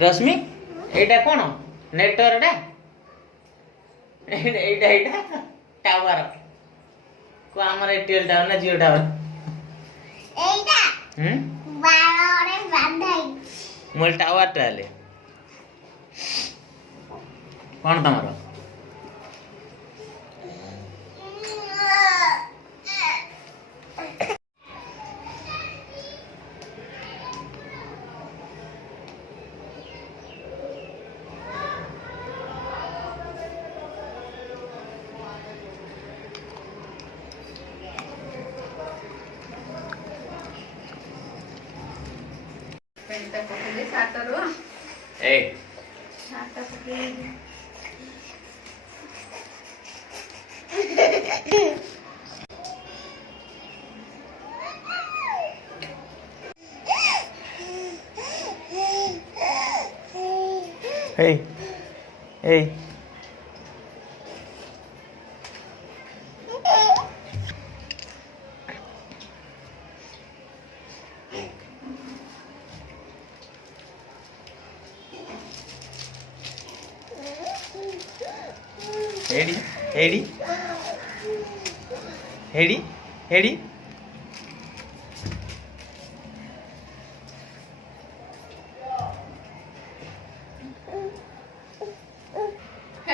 रश्मि एटा कौन नेटवर्क एटा टावर को आमर एयरटेल टावर ना जियो टावर एटा बारे बांधाई मोर टावर टाले कौन तमरो पेंटा पकड़े सातरो ए साता पकड़े hey hey Eddie, Eddie, Eddie, Eddie.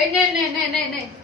नहीं नहीं नहीं नहीं नहीं